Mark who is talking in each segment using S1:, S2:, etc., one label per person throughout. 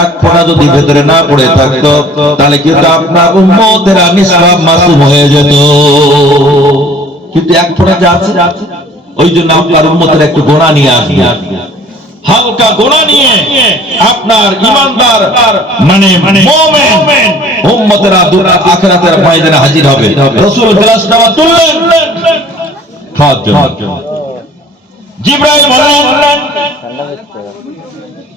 S1: এক ফোঁটা যদি ভেতরে না পড়ে থাকতো তাহলে কিন্তু আপনার উম্মতেরা নিষ্পাপ মাসুম হয়ে যেত। কিন্তু এক ফোঁটা যা আছে ওই জন্য আপনার উম্মতের একটু গোনা নিয়ে আসি হালকা গোনা নিয়ে আপনার ইমানদার মানে মুমিন উম্মতেরা দুরা আখিরাতের ময়দানে হাজির হবে। রাসূল ফেরেশতা তুললেন খাওয়ার জন্য। জিব্রাইল বললেন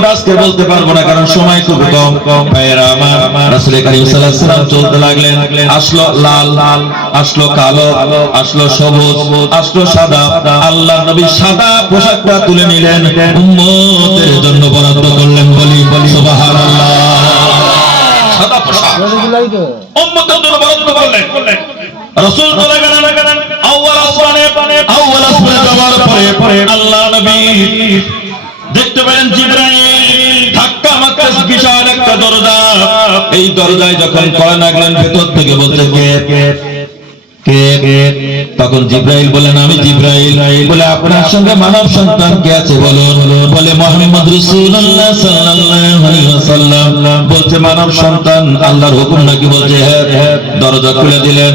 S1: ওটা আজকে বলতে পারব না, কারণ সময় খুব কম। ভাইয়েরা আমার, রাসূল করিম সাল্লাল্লাহু আলাইহি ওয়াসাল্লাম চলতে লাগলেন। আসলো লাল লাল আসলো কালো, আসলো সবুজ, আসলো সাদা। আল্লাহ নবী সাদা পোশাকটা তুলে নিলেন, উম্মতের জন্য বরাদ্দ করলেন বলি বলি, সুবহানাল্লাহ। সাদা পোশাক। উম্মতের জন্য বরাদ্দ করলেন। রাসূল চলে গেলেন। আউয়াল আসমানে আউয়াল আসমানে যাওয়ার পরে আল্লাহ নবী দেখতে পেলেন জিবরাইল। বিশাল একটা দরজা। এই দরজায় যখন কড়া লাগলেন ভেতর থেকে বলতে তখন জিব্রাইল বলেন আমি জিব্রাইল। বলে, আপনার সঙ্গে মানব সন্তান কে আছে? বলুন। বলে, মোহাম্মদ বলছে, মানব সন্তান আল্লাহর হুকুম নাকি? বলছে হ্যাঁ। দরজা খুলে দিলেন।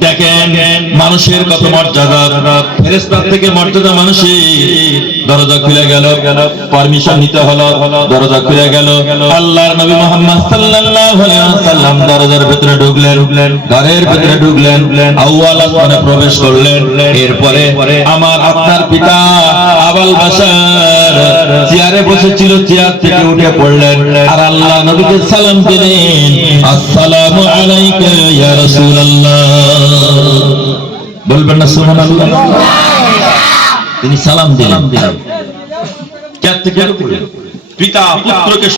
S1: দেখেন, মানুষের কত মর্যাদা। ফেরেশতার থেকে মর্যাদা মানুষই দরজা খুলে গেল। পারমিশন নিতে হলো। দরজা খুলে গেল। আল্লাহর নবী মুহাম্মদ সাল্লাল্লাহু আলাইহি ওয়াসাল্লাম দরজার ভিতরে ঢুকলেন। ঘরের ভিতরে ঢুকলেন। আউয়াল আসমানে প্রবেশ করলেন। এরপরে আমার আপনার পিতা আবাল বাশার চেয়ারে বসেছিল, চেয়ার থেকে উঠে পড়লেন। আর আল্লাহ নবীকে সালাম দিলেন। আসসালামু আলাইকা ইয়া রাসূলুল্লাহ। বলবেন না, সুবহানাল্লাহ। তিনি সালাম দিলেন। পিতা পুত্রকে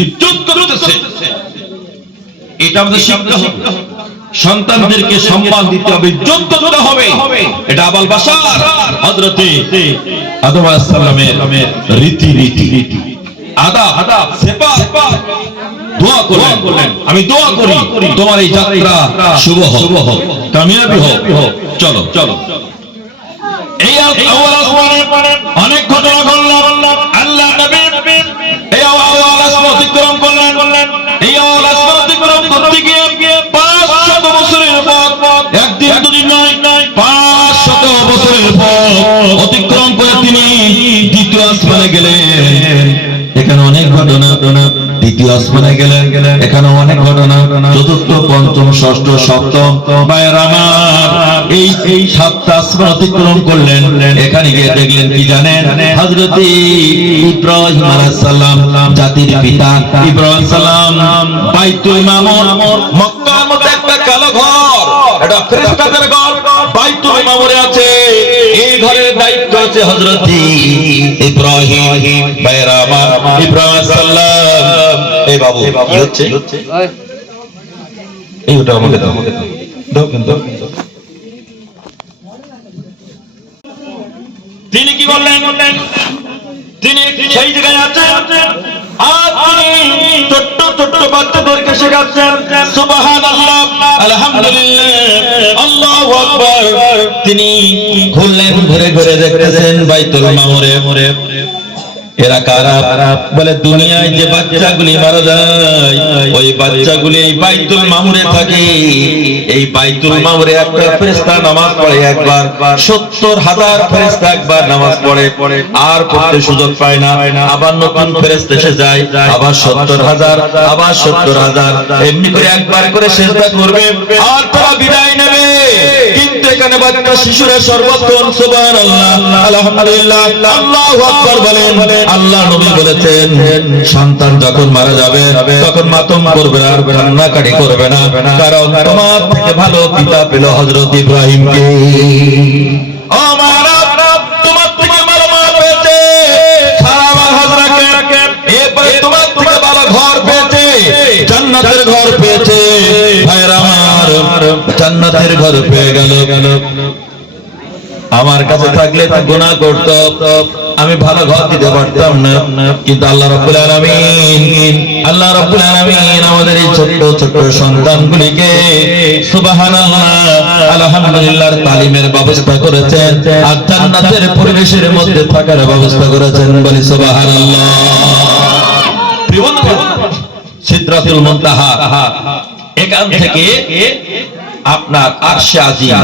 S1: ইজ্জত করতেছে। এটা আমাদের শিখতে হবে। সন্তানদেরকে সম্মান দিতে হবে ইজ্জত করতে হবে। এটা আবাল বাসার। হযরতে আদম আলাইহিস সালামের রীতি রীতি আদা আদা সেবা দোয়া করলেন। আমি দোয়া করি। তোমার এই যাত্রা শুভ হোক। কামিয়াবি হোক। চলো। চলো। এই অনেক ঘটনা ঘটলো আল্লাহ নবী এই অতিক্রম করলেন। এই আওয়াল অতিক্রম করতে গিয়ে পাঁচশত বছরের পর একদিন দুদিন নয় পাঁচশত বছরের পর অতিক্রম করে তিনি দ্বিতীয় আসমানে গেলেন। দ্বিতীয় আসমানে গেলেন। এখানে অনেক ঘটনা। চতুর্থ, পঞ্চম, ষষ্ঠ, সপ্তম। এই এই সাতটা আসমান অতিক্রম করলেন। এখানে গিয়ে দেখলেন কি জানেন? হযরত ইব্রাহিম আলাইহিস সালাম, জাতির পিতা। ইব্রাহিম সালাম, বাইতুল মামুর, মক্কার মধ্যে একটা কালো ঘর। এটা ফেরেশতাদের ঘর। বাইতুল মামুরে আছে। ঘরের দায়িত্ব আছে হজরত ইব্রাহিম। বাইরামা ইব্রাহিম সাল্লাম এই বাবু কি হচ্ছে? এই ওটা আমাকে দাও আমাকে দাও। দাও কিন্তু। তিনি কি করলেন? তিনি ছোট্ট শেখাচ্ছেন। আল্লাহু তিনি ঘুরলেন ঘুরে ঘুরে দেখতেছেন বাইতুল মামুরে এরা কারা? বলে, দুনিয়ায় যে বাচ্চাগুলি মারা যায়, ওই বাচ্চাগুলি এই বাইতুল মামুরে থাকে। এই বাইতুল মামুরে একটা ফেরেশতা নামাজ পড়ে একবার, সত্তর হাজার ফেরেশতা একবার নামাজ পড়ে। আর পড়তে সুযোগ পায় না। আবার নতুন ফেরেশতা এসে যায়, আবার সত্তর হাজার, আবার সত্তর হাজার। এমনি করে একবার করে সেজদা করবে, আর তারা বিদায় নেবে। কিন্তু এখানে বাচ্চা শিশুরা সর্বক্ষণ সুবহানাল্লাহ। আলহামদুলিল্লাহ। আল্লাহু বলেন আল্লাহ নবী বলেছেন, সন্তান যখন মারা যাবে, তখন মাতম করবে আর কান্নাকাটি করবে না। কারণ তোমার থেকে ভালো পিতা পেল হজরত ইব্রাহিমকে। জান্নাতের ঘর পেয়েছে। ভাইরা আমার, জান্নাতের ঘর পেয়ে গেল। আমার কাছে থাকলে গুনাহ করত। আমি ভালো ঘর দিতে পারতাম না। কিন্তু আল্লাহ রাব্বুল আলামিন, আল্লাহ রাব্বুল আলামিন আমাদের এই ছোট্ট ছোট্ট সন্তানগুলিকে সুবহানাল্লাহ, আলহামদুলিল্লাহর তালিমের ব্যবস্থা করেছেন আর জান্নাতের পরিবেশের মধ্যে থাকার ব্যবস্থা করেছেন বলি সুবহানাল্লাহ। সিদরাতুল মুনতাহা, এখান থেকে আপনার আরশে আজিম।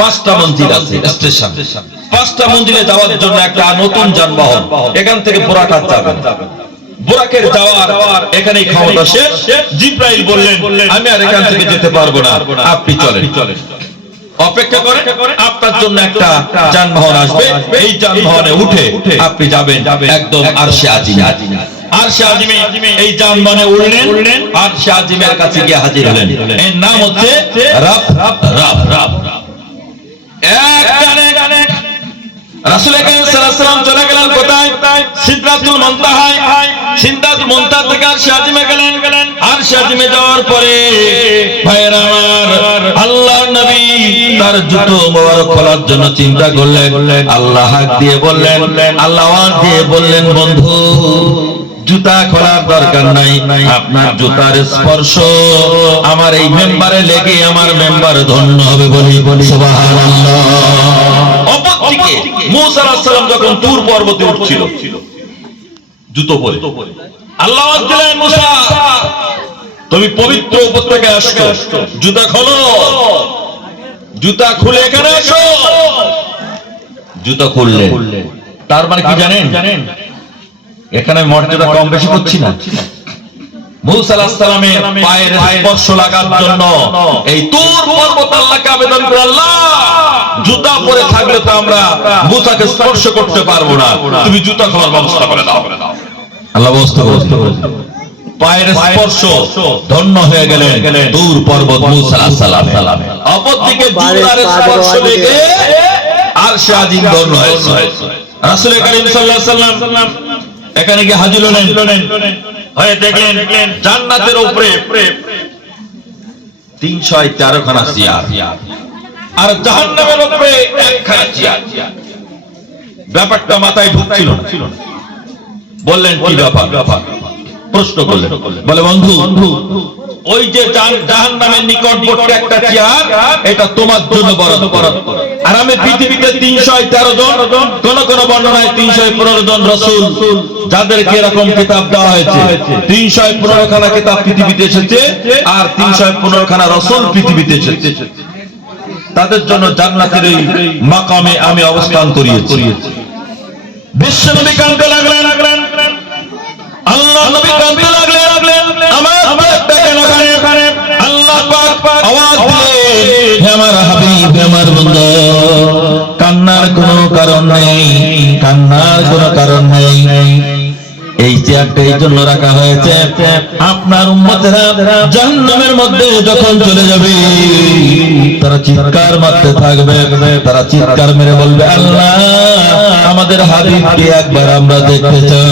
S1: পাঁচটা মন্দির আছে স্টেশন। পাঁচটা মন্দিরে যাওয়ার জন্য একটা নতুন যানবাহন, এখান থেকে যাবে বোরাকের আর না। আপনি এই যানবাহনে উঠে আপনি যাবেন একদম আরশে আজিম। আরশে আজিমে এই যানবাহনে উঠলেন, আরশে আজিমের কাছে গিয়ে হাজির হলেন। এর নাম হচ্ছে রাফ রাফ রাফ রাফ। আমার নবী তার জুতো মোবারক খোলার জন্য চিন্তা করলেন। আল্লাহ হাত দিয়ে বললেন, আল্লাহ দিয়ে বললেন, বন্ধু জুতা খোলার দরকার নাই। আপনার জুতার স্পর্শ আমার এই মেম্বারে লেগে আমার মেম্বার ধন্য হবে বলি বলি যখন পর্বতে উঠছিল, জুতো পরে। আল্লাহ তুমি পবিত্র উপত্যকায় জুতা খোলো। জুতা খুলে এখানে আসো। জুতা খুললে। তার মানে কি জানেন জানেন? এখানে মর্যাদা কম বেশি করছি না। মুসা পায়ের স্পর্শ লাগার জন্য এই তুর পর্বত আল্লাহকে আবেদন করে আল্লাহ জুতা পরে থাকলে তো আমরা মুসাকে স্পর্শ করতে পারব না। তুমি জুতা খোলার ব্যবস্থা করে দাও। আল্লাহ ব্যবস্থা পায়ের স্পর্শ ধন্য হয়ে গেলেন দূর পর্বত মুসা অপরদিকে জুতার স্পর্শ লেগে আর সে আজিম ধন্য হয়েছে। রাসূল করিম সাল্লাল্লাহু সাল্লাম এখানে গিয়ে হাজির হলেন। হয়ে দেখলেন জান্নাতের উপরে। তিনশো তেরো খানা চেয়ার আর জাহান্নামের উপরে একখানা চেয়ার ব্যাপারটা মাথায় ঢুকছিল বললেন কি ব্যাপার? ব্যাপার প্রশ্ন করলেন। বলে বন্ধু বন্ধু ওই যে জাহান নামের নিকটবর্তী একটা চেয়ার, এটা তোমার জন্য বরাদ্দ বরাদ্দ আর আমি পৃথিবীতে তিনশো তেরো জন, কোন কোন বর্ণনায় তিনশো পনেরো জন রসুল, যাদেরকে এরকম কিতাব দেওয়া হয়েছে। তিনশো পনেরো খানা কিতাব পৃথিবীতে এসেছে, আর তিনশো পনেরো খানা রসুল পৃথিবীতে এসেছে। তাদের জন্য জান্নাতের এই মাকামে আমি অবস্থান করিয়েছি। বিশ্বনবী কান্দতে লাগলেন। আল্লাহ নবী কান্দতে লাগলেন। আমার আল্লাহ পাক আওয়াজ দিলেন আমার হাবিব আমার বন্ধু কান্নার কোনো কারণ নেই কান্নার কোনো কারণ নেই। এই চেয়ারটা এই জন্য রাখা হয়েছে আপনার উম্মতেরা জাহান্নামের মধ্যে যখন চলে যাবে তারা চিৎকার মারতে থাকবে তারা চিৎকার মেরে বলবে আল্লাহ আমাদের হাবিবকে একবার আমরা দেখতে চাই।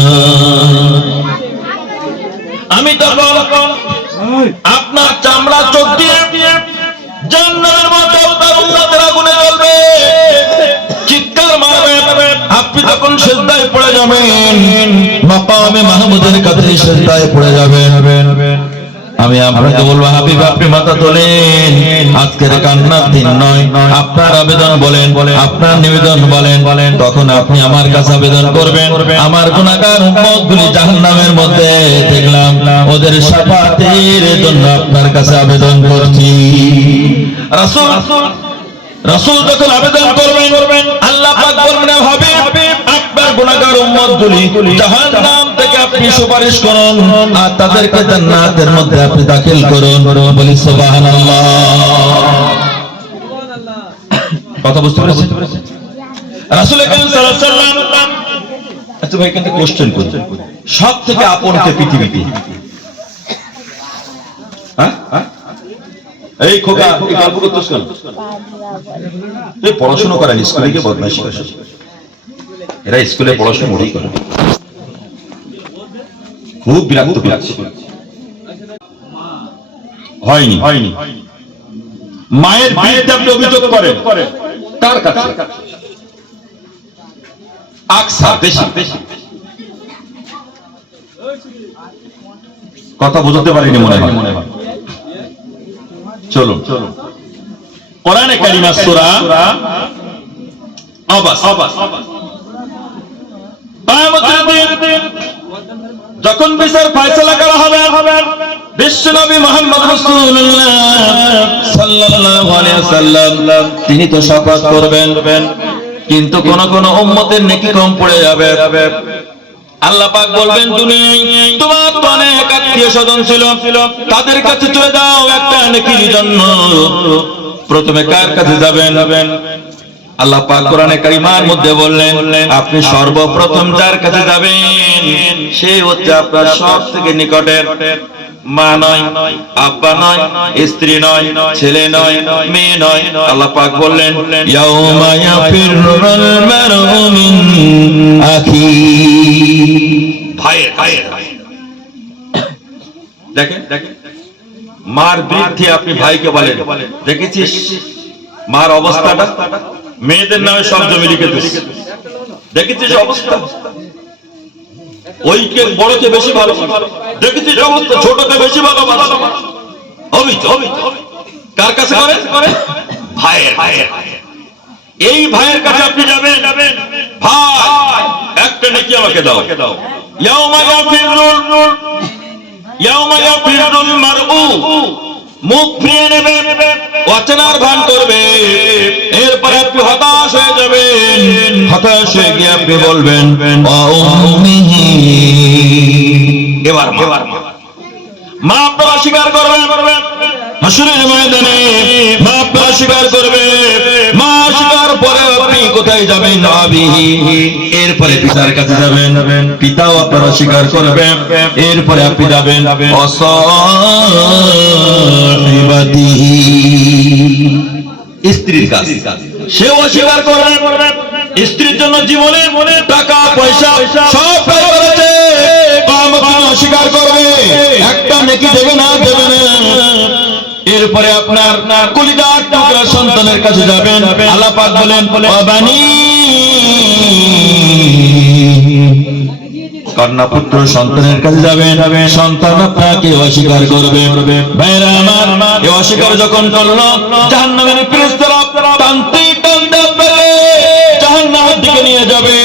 S1: আমি তখন আপনার চামড়া চোখ দিয়ে জান্নাতের মধ্যে আপনার উন্নতের আগুনে জ্বলবে। চিৎকার মারবে। আপনি তখন সেজদায় পড়ে যাবেন, মাকামে মাহমুদের কাছে সেজদায় পড়ে যাবেন। আমি আপনাকে বলব হাবিব আপনি মাথা তোলেন। আজকের কান্নার দিন নয়। আপনার আবেদন বলেন আপনার নিবেদন বলেন। বলেন তখন আপনি আমার কাছে আবেদন করবেন। আমার গুণাগার উম্মত গুলি জাহান্নামের মধ্যে দেখলাম ওদের সাফাতের জন্য আপনার কাছে আবেদন করছি। রাসূল রাসূল যখন আবেদন করবেন আল্লাহ পাক বলবেন হবে আপনার গুনাহগার উম্মত গুলি জাহান্নাম থেকে আপনি সুপারিশ করুন, আর তাদেরকে জান্নাতের মধ্যে আপনি দাখিল করুন। বলি সুবহানাল্লাহ। কথা বুঝতে সাল্লাল্লাহু আলাইহি আচ্ছা ভাই এখানে কোশ্চেন সব থেকে আপন কে পৃথিবীতে। হ্যাঁ? হ্যাঁ? এই খোকা, এই গল্প পড়াশোনা করেন, স্কুলে গিয়ে বদমাইশি করে এরা স্কুলে পড়াশোনা মোটেই করে। খুব বিরক্ত বিরক্ত হয়নি। হয়নি মায়ের বিরুদ্ধে আপনি অভিযোগ করেন। কার কাছে? আকসা বেশি। কথা বুঝতে পারিনি মনে হয়। মনে হয় চলো চলো কোরআনে কারিমা সূরা আবাস। আবাস। দিন। যখন বিচার ফয়সালা করা হবে, বিশ্বনবী মোহাম্মদ তিনি তো শপথ করবেন, কিন্তু কোন কোন উম্মতের নেকি কম পড়ে যাবে। আল্লাহ পাক বলবেন, তুমি, তোমার অনেক আত্মীয় স্বজন ছিল, তাদের কাছে চলে যাও একটা নেকির জন্য। প্রথমে কার কাছে যাবেন? আল্লাহ পাক কোরআনে কারিমার মধ্যে বললেন আপনি সর্বপ্রথম যার কাছে যাবেন সেই হচ্ছে আপনার সব থেকে নিকটের মা নয় আব্বা নয় স্ত্রী নয় ছেলে নয় মেয়ে নয়। আল্লাহ পাক বললেন ইয়াউমা ইয়াফিরুল মারউ মিন আখি। ভাইয়ের ভাইয়ের দেখেন দেখেন। মার বৃদ্ধি আপনি ভাইকে বলেন। দেখেছিস? মার অবস্থাটা? মেয়েদের নামে সব জমি লিখে দিস। দেখেছিস অবস্থা? ওইকে বড়কে বেশি ভালো দেখেছিস অবস্থা? ছোটকে বেশি ভালো কার কাছে করে ভাইয়ের ভাইয়ের এই ভাইয়ের কাছে আপনি যাবেন। ভাই, একটা নাকি আমাকে দাও। ইয়াউমা ইয়াও ইয়াউমা ইয়াফিরুল মারউ মুখ ফিরিয়ে নেবে, অচেনার ভান করবে, এরপরে আপনি হতাশ হয়ে যাবেন, হতাশ হয়ে গিয়ে আপনি বলবেন এবার মা আপনারা স্বীকার করবেন হাসুরের ময়দানে মা স্বীকার করবে। মা স্বীকার পরে আপনি কোথায় যাবেন এরপরে পিতার কাছে যাবেন। পিতাও আপনারা স্বীকার করবে। এরপরে আপনি যাবেন অসহিবাতিহি স্ত্রীর কাছে সেও অস্বীকার করবে। স্ত্রীর জন্য জীবনে মনে টাকা, পয়সা সব ব্যয় করেছে। অস্বীকার করবে। একটা নেকি দেবে না দেবে না। এরপরে আপনার কলিদার টুকরা সন্তানের কাছে যাবেন। আল্লাহ পাক বলেন অবানি। কন্যা পুত্র সন্তানের কাছে যাবেন। সন্তান আপনাকে অস্বীকার করবে। ভাইরা আমার এ অস্বীকার যখন করল টানতে টানতে দিকে নিয়ে যাবে।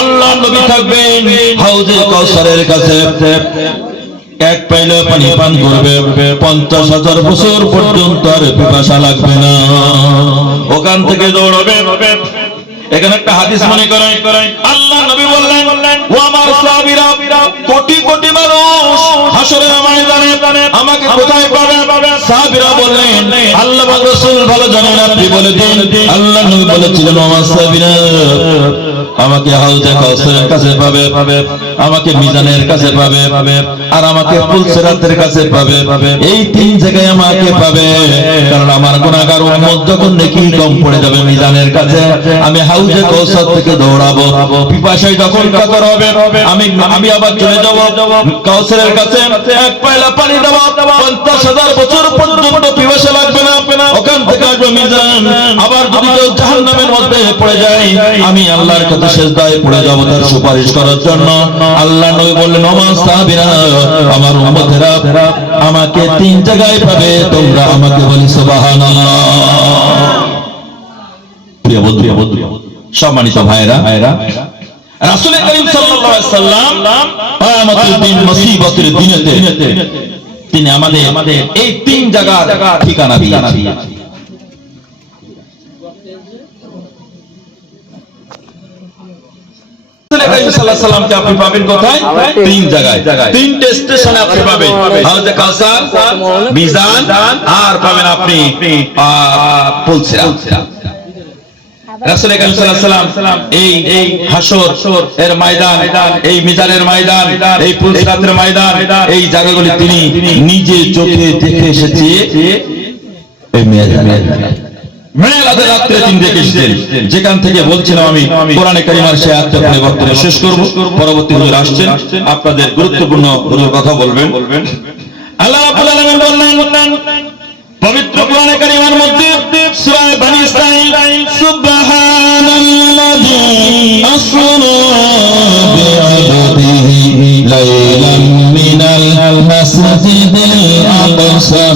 S1: আল্লাহ নবী থাকবেন হাউজে কাউসারের কাছে। এক পাইলে পানি পান করবে। পঞ্চাশ হাজার বছর পর্যন্ত আর পিপাসা লাগবে না। ওখান থেকে দৌড়বে। এখানে একটা হাদিস মনে করাই আল্লাহ নবী বললেন, ও আমার সাহাবীরা, কোটি কোটি মানুষ হাসরের ময়দানে আমাকে কোথায় পাবে? আমাকে কাছে পাবে, আমাকে মিজানের কাছে পাবে, আর আমাকে কাছে পাবে। এই তিন জায়গায় আমাকে পাবে, কারণ আমার যখন কম পড়ে যাবে মিজানের কাছে, আমি হাউজে থেকে দৌড়াবো। পিপাসায় যখন কাতর হবে, আমি আমি আবার চলে যাব কাউসারের কাছে। এক পয়লা পানি দেবো পঞ্চাশ হাজার বছর পর্যন্ত পিপাসা লাগবে না। ওখান থেকে আসবে মিজান। আবার যদি কেউ জাহান্নামের মধ্যে পড়ে যায়, আমি আল্লাহর কাছে সেজদায় পড়ে যাব তার সুপারিশ করার জন্য। আল্লাহ নবী বললেন নমাজ সাহাবীরা, আমার উম্মতেরা, আমাকে তিন জায়গায় পাবে, তোমরা আমাকে বলি সুবহানাল্লাহ। প্রিয় বন্ধু সম্মানিত ভাইরা ভাইরা রাসূল করিম সাল্লাল্লাহু আলাইহি সাল্লাম কিয়ামতের দিন, মুসিবতের দিনেতে তিনি আমাদের আমাদের এই তিন জায়গার ঠিকানা সাল্লামকে আপনি পাবেন কোথায়? তিন জায়গায়। তিনটে স্টেশনে আপনি পাবেন। হাউজে কাউসার মিজান আর পাবেন আপনি পুলসিরা। রাসূল করিম সাল্লাল্লাহু আলাইহি সাল্লাম এই এই হাসর এর ময়দান এই মিজানের ময়দান এই পুলসিরাতের ময়দান এই জায়গাগুলি তিনি নিজে চোখে দেখে এসেছে। এই মেয়াদানে মেলাতে রাত্রে তিনি দেখে এসেছেন। যেখান থেকে বলছিলাম আমি কোরআনে কারিমার সে আয়াতটা পড়ে বক্তব্য শেষ করব। পরবর্তী হুজুর আসছেন। আপনাদের গুরুত্বপূর্ণ কথা বলবেন। আল্লাহ রাব্বুল আলামিন বললেন পবিত্র কোরআনে কারিমার মধ্যে সূরা বনি সুবহানাল্লাযী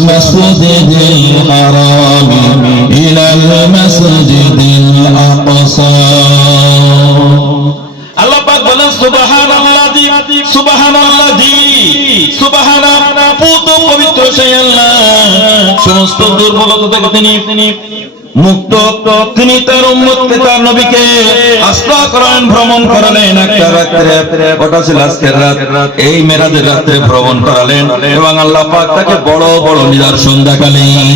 S1: মাসজিদিল হারাম ইলাল মাসজিদিল আকসা আল্লাহ পাক বলেন, সুবহানাল্লাযী সুবহানাল্লাযী সুবহানা পুত পবিত্র সেই আল্লাহ। সমস্ত দুর্বলতা থেকে তিনি মুক্ত তিনি তার তার নবীকে ভ্রমণ করালেন। একটা রাত্রে, ওটা ছিল আজকের রাত। এই রাত্রে ভ্রমণ করালেন এবং আল্লাহ পাক তাকে বড় বড় নিদর্শন দেখালেন।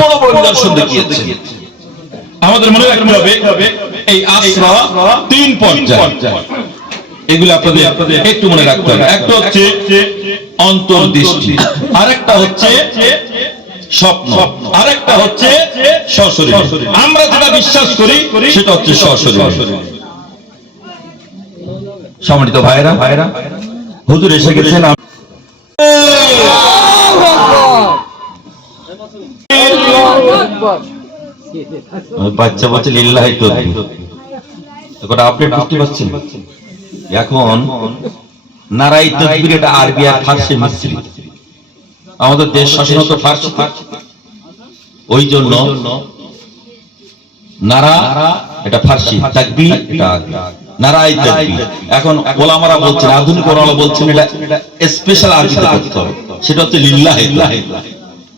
S1: বড় বড় নিদর্শন দেখিয়েছে আমাদের মনে রাখতে হবে, এই তিন এগুলো আপনাদের একটু মনে রাখতে হবে। একটা হচ্ছে অন্তর্দৃষ্টি, আরেকটা হচ্ছে স্বপ্ন। আরেকটা হচ্ছে সশরীর। আমরা যেটা বিশ্বাস করি সেটা হচ্ছে সশরীর। সম্মানিত ভাইরা ভাইরা হুজুর এসে গেছেন। বাচ্চা বলছে লিল্লাহি আপডেট বুঝতে পারছেন? এখন নারাই তদ্বির এটা আরবি আর ফার্সি মিশ্রিত। আমাদের দেশ শাসনত ফার্সি ওই জন্য নারা এটা ফার্সি তাকবীর এটা নারাই তাকবীর। এখন ওলামারা বলছেন আধুনিক ওলামা বলছেন এটা স্পেশাল আরবিতে করতে হবে। সেটা হচ্ছে লিল্লাহি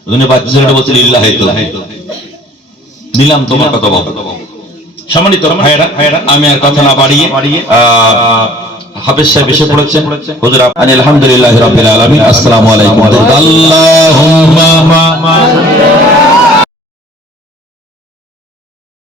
S1: ওখানে বাচ্চারা বলছে লিল্লাহি নিলাম তোমার কথা বাবা। সম্মানিত ভাইয়েরা আমি আর কথা না বাড়িয়ে আহ, হাফেজ সাহেব এসে পড়েছেন হুজুর আলহামদুলিল্লাহ রাব্বিল আলামিন আসসালামু আলাইকুম আল্লাহুম্মা